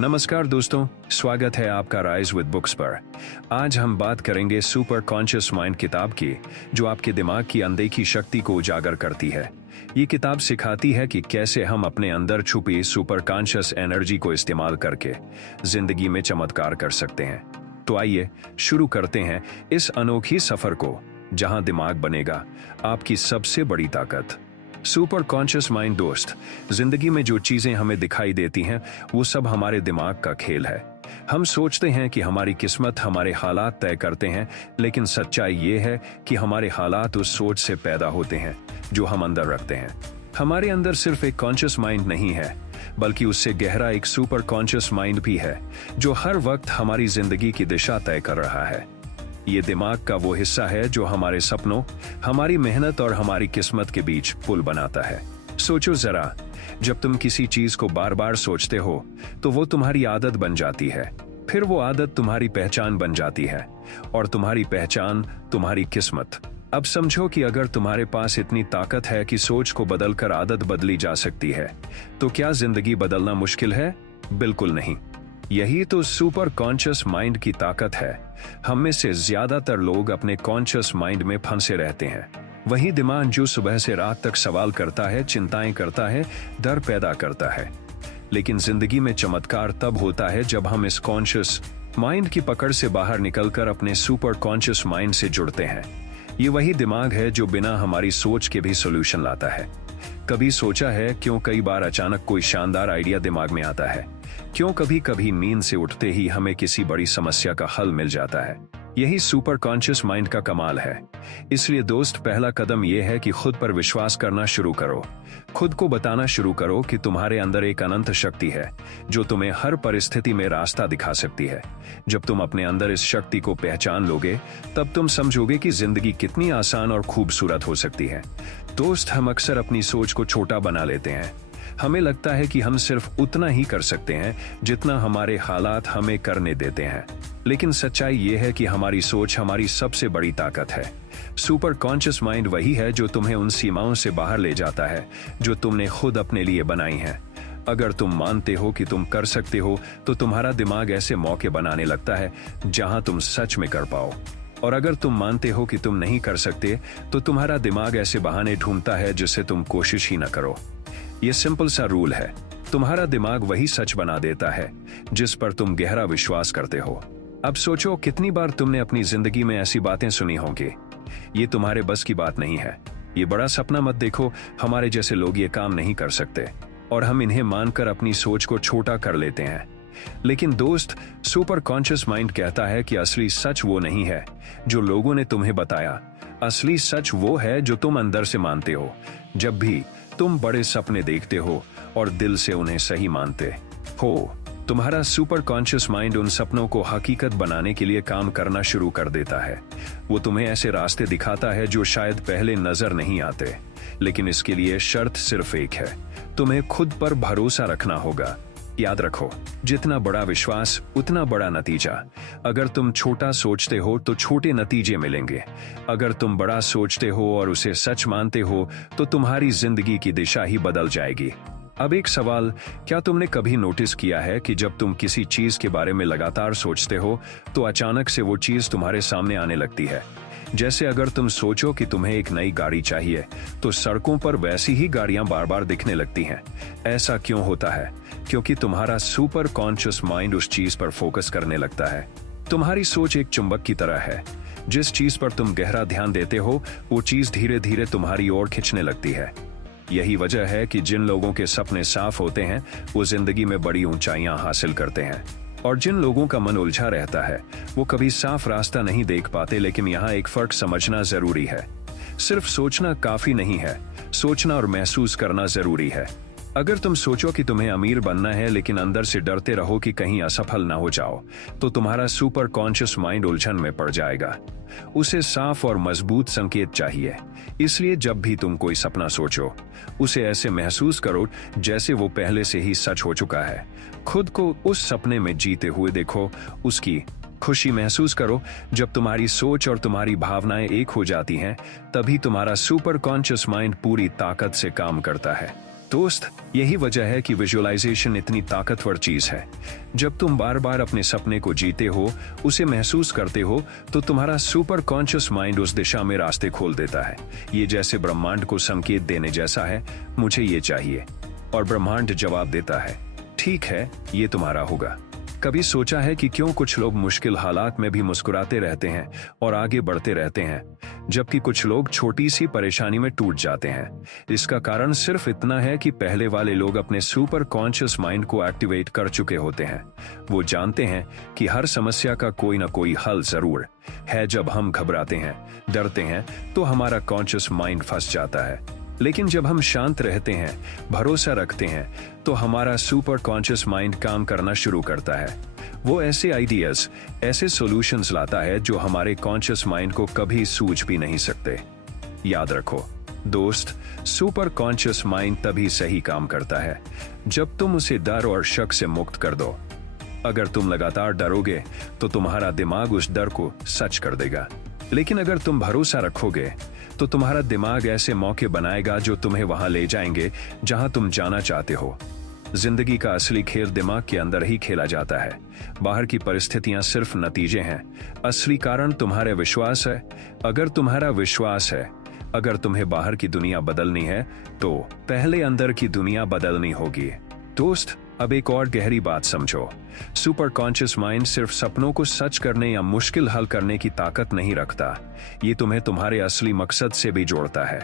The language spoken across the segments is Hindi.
नमस्कार दोस्तों, स्वागत है आपका राइज विद बुक्स पर। आज हम बात करेंगे सुपर कॉन्शियस माइंड किताब की, जो आपके दिमाग की अनदेखी शक्ति को उजागर करती है। ये किताब सिखाती है कि कैसे हम अपने अंदर छुपी सुपर कॉन्शियस एनर्जी को इस्तेमाल करके जिंदगी में चमत्कार कर सकते हैं। तो आइए शुरू करते हैं इस अनोखी सफर को, जहां दिमाग बनेगा आपकी सबसे बड़ी ताकत। सुपर कॉन्शियस माइंड दोस्त, जिंदगी में जो चीजें हमें दिखाई देती हैं वो सब हमारे दिमाग का खेल है। हम सोचते हैं कि हमारी किस्मत हमारे हालात तय करते हैं, लेकिन सच्चाई ये है कि हमारे हालात उस सोच से पैदा होते हैं जो हम अंदर रखते हैं। हमारे अंदर सिर्फ एक कॉन्शियस माइंड नहीं है, बल्कि उससे गहरा एक सुपर कॉन्शियस माइंड भी है, जो हर वक्त हमारी जिंदगी की दिशा तय कर रहा है। ये दिमाग का वो हिस्सा है जो हमारे सपनों, हमारी मेहनत और हमारी किस्मत के बीच पुल बनाता है। सोचो जरा, जब तुम किसी चीज को बार बार सोचते हो तो वो तुम्हारी आदत बन जाती है, फिर वो आदत तुम्हारी पहचान बन जाती है, और तुम्हारी पहचान तुम्हारी किस्मत। अब समझो कि अगर तुम्हारे पास इतनी ताकत है कि सोच को बदलकर आदत बदली जा सकती है, तो क्या जिंदगी बदलना मुश्किल है? बिल्कुल नहीं। यही तो सुपर कॉन्शियस माइंड की ताकत है। हम में से ज्यादातर लोग अपने कॉन्शियस माइंड में फंसे रहते हैं। वही दिमाग जो सुबह से रात तक सवाल करता है, चिंताएं करता है, डर पैदा करता है। लेकिन जिंदगी में चमत्कार तब होता है जब हम इस कॉन्शियस माइंड की पकड़ से बाहर निकलकर अपने सुपर कॉन्शियस माइंड से जुड़ते हैं। ये वही दिमाग है जो बिना हमारी सोच के भी सोल्यूशन लाता है। कभी सोचा है क्यों कई बार अचानक कोई शानदार आइडिया दिमाग में आता है? क्यों कभी कभी नींद से उठते ही हमें किसी बड़ी समस्या का हल मिल जाता है? यही सुपर कॉन्शियस माइंड का कमाल है। इसलिए दोस्त, पहला कदम यह है कि खुद पर विश्वास करना शुरू करो। खुद को बताना शुरू करो कि तुम्हारे अंदर एक अनंत शक्ति है जो तुम्हें हर परिस्थिति में रास्ता दिखा सकती है। जब तुम अपने अंदर इस शक्ति को पहचान लोगे, तब तुम समझोगे कि जिंदगी कितनी आसान और खूबसूरत हो सकती है। दोस्त, हम अक्सर अपनी सोच को छोटा बना लेते हैं। हमें लगता है कि हम सिर्फ उतना ही कर सकते हैं जितना हमारे हालात हमें करने देते हैं। लेकिन सच्चाई यह है कि हमारी सोच हमारी सबसे बड़ी ताकत है। सुपर कॉन्शियस माइंड वही है जो तुम्हें उन सीमाओं से बाहर ले जाता है जो तुमने खुद अपने लिए बनाई हैं। अगर तुम मानते हो कि तुम कर सकते हो, तो तुम्हारा दिमाग ऐसे मौके बनाने लगता है जहां तुम सच में कर पाओ। और अगर तुम मानते हो कि तुम नहीं कर सकते, तो तुम्हारा दिमाग ऐसे बहाने ढूंढता है जिससे तुम कोशिश ही न करो। ये सिंपल सा रूल है। तुम्हारा दिमाग वही सच बना देता है जिस पर तुम गहरा विश्वास करते हो। अब सोचो, कितनी बार तुमने अपनी जिंदगी में ऐसी बातें सुनी होंगी, ये तुम्हारे बस की बात नहीं है, ये बड़ा सपना मत देखो, हमारे जैसे लोग ये काम नहीं कर सकते, और हम इन्हें मानकर अपनी सोच को छोटा कर लेते हैं। लेकिन दोस्त, सुपर कॉन्शियस माइंड कहता है कि असली सच वो नहीं है जो लोगों ने तुम्हें बताया। असली सच वो है जो तुम अंदर से मानते हो। जब भी तुम बड़े सपने देखते हो और दिल से उन्हें सही मानते हो, तुम्हारा सुपर कॉन्शियस माइंड उन सपनों को हकीकत बनाने के लिए काम करना शुरू कर देता है। वो तुम्हें ऐसे रास्ते दिखाता है जो शायद पहले नजर नहीं आते, लेकिन इसके लिए शर्त सिर्फ एक है, तुम्हें खुद पर भरोसा रखना होगा। याद रखो, जितना बड़ा विश्वास उतना बड़ा नतीजा। अगर तुम छोटा सोचते हो तो छोटे नतीजे मिलेंगे। अगर तुम बड़ा सोचते हो और उसे सच मानते हो, तो तुम्हारी जिंदगी की दिशा ही बदल जाएगी। अब एक सवाल, क्या तुमने कभी नोटिस किया है कि जब तुम किसी चीज के बारे में लगातार सोचते हो, तो अचानक से वो चीज तुम्हारे सामने आने लगती है? जैसे अगर तुम सोचो कि तुम्हें एक नई गाड़ी चाहिए, तो सड़कों पर वैसी ही गाड़ियां बार बार दिखने लगती हैं। ऐसा क्यों होता है? क्योंकि तुम्हारा सुपर कॉन्शियस माइंड उस चीज पर फोकस करने लगता है। तुम्हारी सोच एक चुंबक की तरह है। जिस चीज पर तुम गहरा ध्यान देते हो, वो चीज धीरे धीरे तुम्हारी ओर खींचने लगती है। यही वजह है कि जिन लोगों के सपने साफ होते हैं, वो जिंदगी में बड़ी ऊंचाइयां हासिल करते हैं, और जिन लोगों का मन उलझा रहता है, वो कभी साफ रास्ता नहीं देख पाते। लेकिन यहाँ एक फर्क समझना जरूरी है। सिर्फ सोचना काफी नहीं है, सोचना और महसूस करना जरूरी है। अगर तुम सोचो कि तुम्हें अमीर बनना है, लेकिन अंदर से डरते रहो कि कहीं असफल ना हो जाओ, तो तुम्हारा सुपर कॉन्शियस माइंड उलझन में पड़ जाएगा। उसे साफ और मजबूत संकेत चाहिए। इसलिए जब भी तुम कोई सपना सोचो, उसे ऐसे महसूस करो जैसे वो पहले से ही सच हो चुका है। खुद को उस सपने में जीते हुए देखो, उसकी खुशी महसूस करो। जब तुम्हारी सोच और तुम्हारी भावनाएं एक हो जाती हैं, तभी तुम्हारा सुपर कॉन्शियस माइंड पूरी ताकत से काम करता है। दोस्त, यही वजह है कि विजुअलाइजेशन इतनी ताकतवर चीज है। जब तुम बार बार अपने सपने को जीते हो, उसे महसूस करते हो, तो तुम्हारा सुपर कॉन्शियस माइंड उस दिशा में रास्ते खोल देता है। ये जैसे ब्रह्मांड को संकेत देने जैसा है, मुझे ये चाहिए, और ब्रह्मांड जवाब देता है, ठीक है, ये तुम्हारा होगा। कभी सोचा है कि क्यों कुछ लोग मुश्किल हालात में भी मुस्कुराते रहते हैं और आगे बढ़ते रहते हैं, जबकि कुछ लोग छोटी सी परेशानी में टूट जाते हैं? इसका कारण सिर्फ इतना है कि पहले वाले लोग अपने सुपर कॉन्शियस माइंड को एक्टिवेट कर चुके होते हैं। वो जानते हैं कि हर समस्या का कोई ना कोई हल जरूर है। जब हम घबराते हैं, डरते हैं, तो हमारा कॉन्शियस माइंड फंस जाता है। लेकिन जब हम शांत रहते हैं, भरोसा रखते हैं, तो हमारा सुपर कॉन्शियस माइंड काम करना शुरू करता है। वो ऐसे आइडियाज, ऐसे सॉल्यूशंस लाता है जो हमारे कॉन्शियस माइंड को कभी सूझ भी नहीं सकते। याद रखो दोस्त, सुपर कॉन्शियस माइंड तभी सही काम करता है जब तुम उसे डर और शक से मुक्त कर दो। अगर तुम लगातार डरोगे तो तुम्हारा दिमाग उस डर को सच कर देगा। लेकिन अगर तुम भरोसा रखोगे तो तुम्हारा दिमाग ऐसे मौके बनाएगा जो तुम्हें वहां ले जाएंगे जहां तुम जाना चाहते हो। जिंदगी का असली खेल दिमाग के अंदर ही खेला जाता है। बाहर की परिस्थितियां सिर्फ नतीजे हैं, असली कारण तुम्हारे विश्वास है। अगर तुम्हारा विश्वास है, अगर तुम्हें बाहर की दुनिया बदलनी है, तो पहले अंदर की दुनिया बदलनी होगी। दोस्त, अब एक और गहरी बात समझो। सुपर कॉन्शियस माइंड सिर्फ सपनों को सच करने या मुश्किल हल करने की ताकत नहीं रखता, ये तुम्हें तुम्हारे असली मकसद से भी जोड़ता है।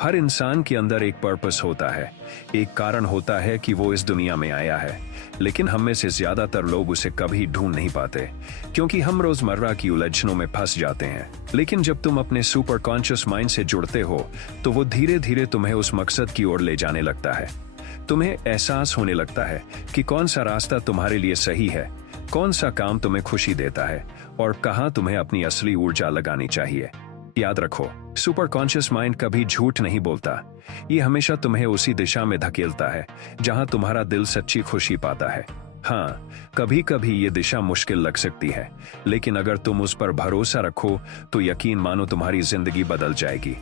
हर इंसान के अंदर एक पर्पस होता है, एक कारण होता है कि वो इस दुनिया में आया है। लेकिन हम में से ज्यादातर लोग उसे कभी ढूंढ नहीं पाते, क्योंकि हम रोजमर्रा की उलझनों में फंस जाते हैं। लेकिन जब तुम अपने सुपर कॉन्शियस माइंड से जुड़ते हो, तो वो धीरे धीरे तुम्हें उस मकसद की ओर ले जाने लगता है। तुम्हें एहसास होने लगता है कि कौन सा रास्ता तुम्हारे लिए सही है, कौन सा काम तुम्हें खुशी देता है, और कहां तुम्हें अपनी असली ऊर्जा लगानी चाहिए। याद रखो, सुपर कॉन्शियस माइंड कभी झूठ नहीं बोलता। ये हमेशा तुम्हें उसी दिशा में धकेलता है जहां तुम्हारा दिल सच्ची खुशी पाता है। हाँ, कभी कभी ये दिशा मुश्किल लग सकती है, लेकिन अगर तुम उस पर भरोसा रखो तो यकीन मानो तुम्हारी जिंदगी बदल जाएगी।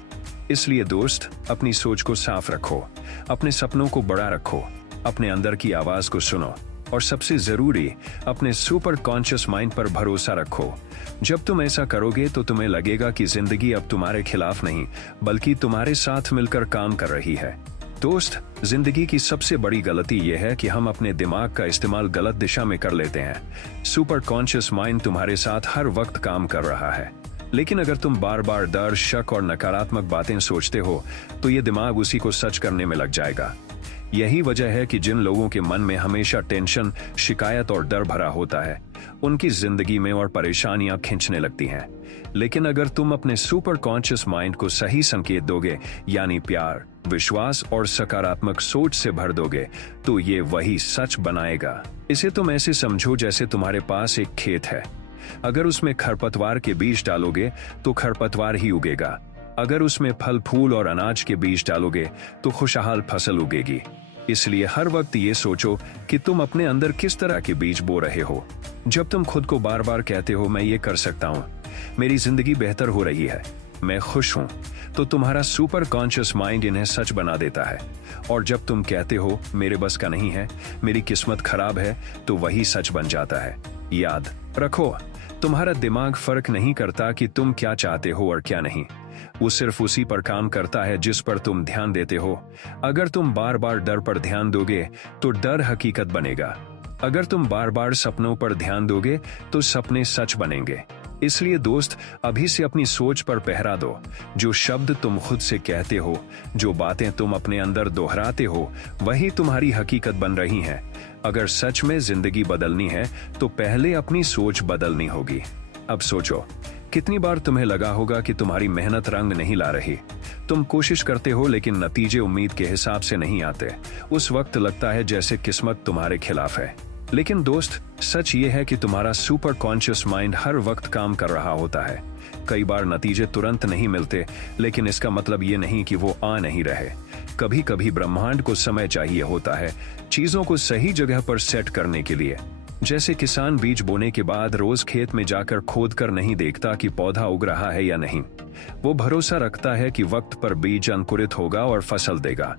इसलिए दोस्त, अपनी सोच को साफ रखो, अपने सपनों को बड़ा रखो, अपने अंदर की आवाज को सुनो, और सबसे जरूरी, अपने सुपर कॉन्शियस माइंड पर भरोसा रखो। जब तुम ऐसा करोगे तो तुम्हें लगेगा कि जिंदगी अब तुम्हारे खिलाफ नहीं, बल्कि तुम्हारे साथ मिलकर काम कर रही है। दोस्त, जिंदगी की सबसे बड़ी गलती यह है कि हम अपने दिमाग का इस्तेमाल गलत दिशा में कर लेते हैं। सुपर कॉन्शियस माइंड तुम्हारे साथ हर वक्त काम कर रहा है, लेकिन अगर तुम बार बार डर, शक और नकारात्मक बातें सोचते हो, तो ये दिमाग उसी को सच करने में लग जाएगा। यही वजह है कि जिन लोगों के मन में हमेशा टेंशन, शिकायत और डर भरा होता है, उनकी जिंदगी में और परेशानियां खींचने लगती हैं। लेकिन अगर तुम अपने सुपर कॉन्शियस माइंड को सही संकेत दोगे, यानी प्यार, विश्वास और सकारात्मक सोच से भर दोगे, तो ये वही सच बनाएगा। इसे तुम ऐसे समझो जैसे तुम्हारे पास एक खेत है। अगर उसमें खरपतवार के बीज डालोगे तो खरपतवार ही उगेगा। अगर उसमें फल, फूल और अनाज के बीज डालोगे तो खुशहाल फसल उगेगी। इसलिए हर वक्त ये सोचो कि तुम अपने अंदर किस तरह के बीज बो रहे हो। जब तुम खुद को बार बार कहते हो, मैं ये कर सकता हूँ, मेरी जिंदगी बेहतर हो रही है, मैं खुश हूँ, तो तुम्हारा सुपर कॉन्शियस माइंड इन्हें सच बना देता है। और जब तुम कहते हो, मेरे बस का नहीं है, मेरी किस्मत खराब है, तो वही सच बन जाता है। याद रखो, तुम्हारा दिमाग फर्क नहीं करता कि तुम क्या चाहते हो और क्या नहीं। वो सिर्फ उसी पर काम करता है जिस पर तुम ध्यान देते हो। अगर तुम बार बार डर पर ध्यान दोगे तो डर हकीकत बनेगा। अगर तुम बार बार सपनों पर ध्यान दोगे तो सपने सच बनेंगे। इसलिए दोस्त, अभी से अपनी सोच पर पहरा दो। जो शब्द तुम खुद से कहते हो, जो बातें तुम अपने अंदर दोहराते हो, वही तुम्हारी हकीकत बन रही हैं। अगर सच में जिंदगी बदलनी है तो पहले अपनी सोच बदलनी होगी। अब सोचो, कितनी बार तुम्हें लगा होगा कि तुम्हारी मेहनत रंग नहीं ला रही। तुम कोशिश करते हो लेकिन नतीजे उम्मीद के हिसाब से नहीं आते। उस वक्त लगता है जैसे किस्मत तुम्हारे खिलाफ है। लेकिन दोस्त, सच ये है कि तुम्हारा सुपर कॉन्शियस माइंड हर वक्त काम कर रहा होता है। कई बार नतीजे तुरंत नहीं मिलते, लेकिन इसका मतलब ये नहीं कि वो आ नहीं रहे। कभी कभी ब्रह्मांड को समय चाहिए होता है चीजों को सही जगह पर सेट करने के लिए। जैसे किसान बीज बोने के बाद रोज खेत में जाकर खोद कर नहीं देखता कि पौधा उग रहा है या नहीं। वो भरोसा रखता है कि वक्त पर बीज अंकुरित होगा और फसल देगा।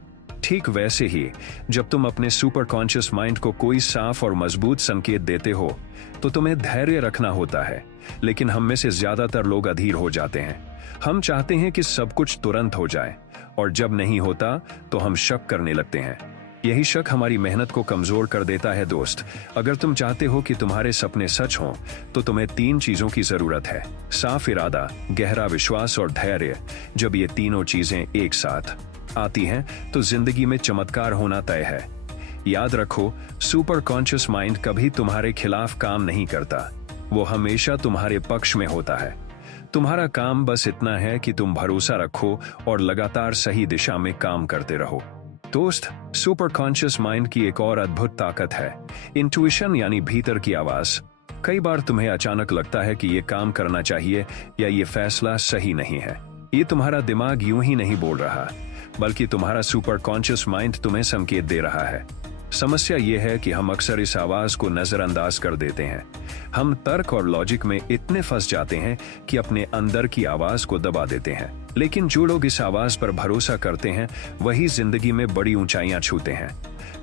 ठीक वैसे ही जब तुम अपने सुपर कॉन्शियस माइंड को कोई साफ और मजबूत संकेत देते हो तो तुम्हें धैर्य रखना होता है। लेकिन हम में से ज्यादातर लोग अधीर हो जाते हैं। हम चाहते हैं कि सब कुछ तुरंत हो जाए, और जब नहीं होता तो हम शक करने लगते हैं। यही शक हमारी मेहनत को कमजोर कर देता है। दोस्त, अगर तुम चाहते हो कि तुम्हारे सपने सच हों तो तुम्हें 3 चीजों की जरूरत है: साफ इरादा, गहरा विश्वास और धैर्य। जब ये तीनों चीजें एक साथ आती हैं तो जिंदगी में चमत्कार होना तय है। याद रखो, सुपर कॉन्शियस माइंड कभी तुम्हारे खिलाफ काम नहीं करता, वो हमेशा तुम्हारे पक्ष में होता है। तुम्हारा काम बस इतना है कि तुम भरोसा रखो और लगातार सही दिशा में काम करते रहो। दोस्त, सुपर कॉन्शियस माइंड की एक और अद्भुत ताकत है इंट्यूशन, यानी भीतर की आवाज। कई बार तुम्हें अचानक लगता है कि ये काम करना चाहिए या ये फैसला सही नहीं है। ये तुम्हारा दिमाग यूं ही नहीं बोल रहा, बल्कि तुम्हारा सुपर कॉन्शियस माइंड तुम्हें संकेत दे रहा है। समस्या ये है कि हम अक्सर इस आवाज को नजरअंदाज कर देते हैं। हम तर्क और लॉजिक में इतने फंस जाते हैं कि अपने अंदर की आवाज को दबा देते हैं। लेकिन जो लोग इस आवाज पर भरोसा करते हैं वही जिंदगी में बड़ी ऊंचाइयां छूते हैं।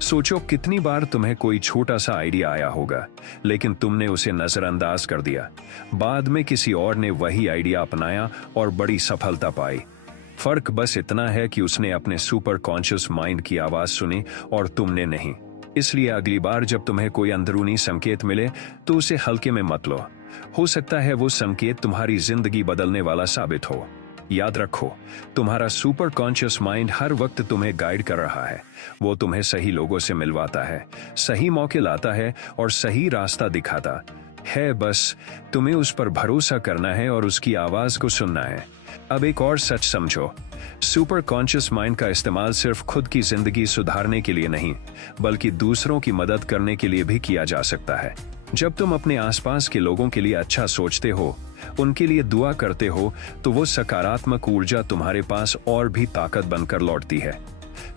सोचो, कितनी बार तुम्हें कोई छोटा सा आइडिया आया होगा, लेकिन तुमने उसे नजरअंदाज कर दिया। बाद में किसी और ने वही आइडिया अपनाया और बड़ी सफलता पाई। फर्क बस इतना है कि उसने अपने सुपर कॉन्शियस माइंड की आवाज सुनी और तुमने नहीं। इसलिए अगली बार जब तुम्हें कोई अंदरूनी संकेत मिले तो उसे हल्के में मत लो। हो सकता है वो संकेत तुम्हारी जिंदगी बदलने वाला साबित हो। याद रखो, तुम्हारा सुपर कॉन्शियस माइंड हर वक्त तुम्हें गाइड कर रहा है। वो तुम्हें सही लोगों से मिलवाता है, सही मौके लाता है और सही रास्ता दिखाता है। बस तुम्हें उस पर भरोसा करना है और उसकी आवाज को सुनना है। अब एक और सच समझो, सुपर कॉन्शियस माइंड का इस्तेमाल सिर्फ खुद की जिंदगी सुधारने के लिए नहीं, बल्कि दूसरों की मदद करने के लिए भी किया जा सकता है। जब तुम अपने आसपास के लोगों के लिए अच्छा सोचते हो, उनके लिए दुआ करते हो, तो वो सकारात्मक ऊर्जा तुम्हारे पास और भी ताकत बनकर लौटती है।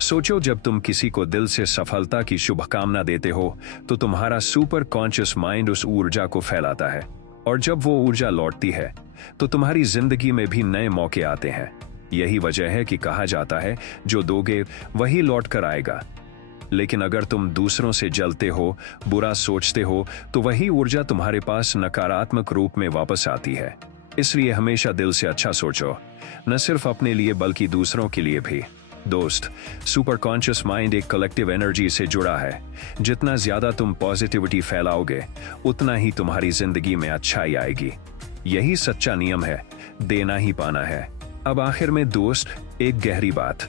सोचो, जब तुम किसी को दिल से सफलता की शुभकामना देते हो तो तुम्हारा सुपर कॉन्शियस माइंड उस ऊर्जा को फैलाता है, और जब वो ऊर्जा लौटती है तो तुम्हारी जिंदगी में भी नए मौके आते हैं। यही वजह है कि कहा जाता है, जो दोगे वही लौट कर आएगा। लेकिन अगर तुम दूसरों से जलते हो, बुरा सोचते हो, तो वही ऊर्जा तुम्हारे पास नकारात्मक रूप में वापस आती है। इसलिए हमेशा दिल से अच्छा सोचो, न सिर्फ अपने लिए बल्कि दूसरों के लिए भी। दोस्त, सुपर कॉन्शियस माइंड एक कलेक्टिव एनर्जी से जुड़ा है। जितना ज्यादा तुम पॉजिटिविटी फैलाओगे, उतना ही तुम्हारी जिंदगी में अच्छाई आएगी। यही सच्चा नियम है, देना ही पाना है। अब आखिर में दोस्त, एक गहरी बात,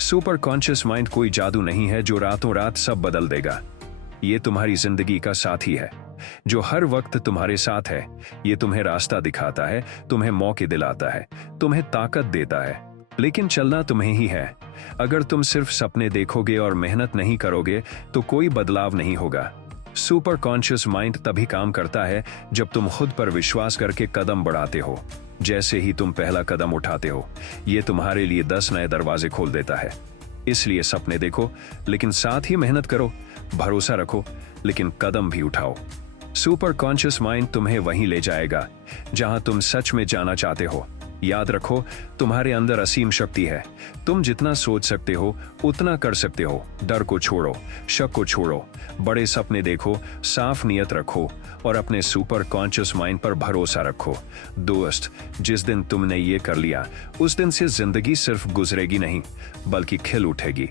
सुपर कॉन्शियस माइंड कोई जादू नहीं है जो रातों रात सब बदल देगा। ये तुम्हारी जिंदगी का साथी है, जो हर वक्त तुम्हारे साथ है। ये तुम्हें रास्ता दिखाता है, तुम्हें मौके दिलाता है, तुम्हें ताकत देता है, लेकिन चलना तुम्हें ही है। अगर तुम सिर्फ सपने देखोगे और मेहनत नहीं करोगे तो कोई बदलाव नहीं होगा। सुपर कॉन्शियस माइंड तभी काम करता है जब तुम खुद पर विश्वास करके कदम बढ़ाते हो। जैसे ही तुम पहला कदम उठाते हो, ये तुम्हारे लिए 10 नए दरवाजे खोल देता है। इसलिए सपने देखो, लेकिन साथ ही मेहनत करो, भरोसा रखो, लेकिन कदम भी उठाओ। सुपर कॉन्शियस माइंड तुम्हें वहीं ले जाएगा जहां तुम सच में जाना चाहते हो। याद रखो, तुम्हारे अंदर असीम शक्ति है। तुम जितना सोच सकते हो उतना कर सकते हो। डर को छोड़ो, शक को छोड़ो, बड़े सपने देखो, साफ नियत रखो और अपने सुपर कॉन्शियस माइंड पर भरोसा रखो। दोस्त, जिस दिन तुमने ये कर लिया, उस दिन से जिंदगी सिर्फ गुजरेगी नहीं, बल्कि खिल उठेगी।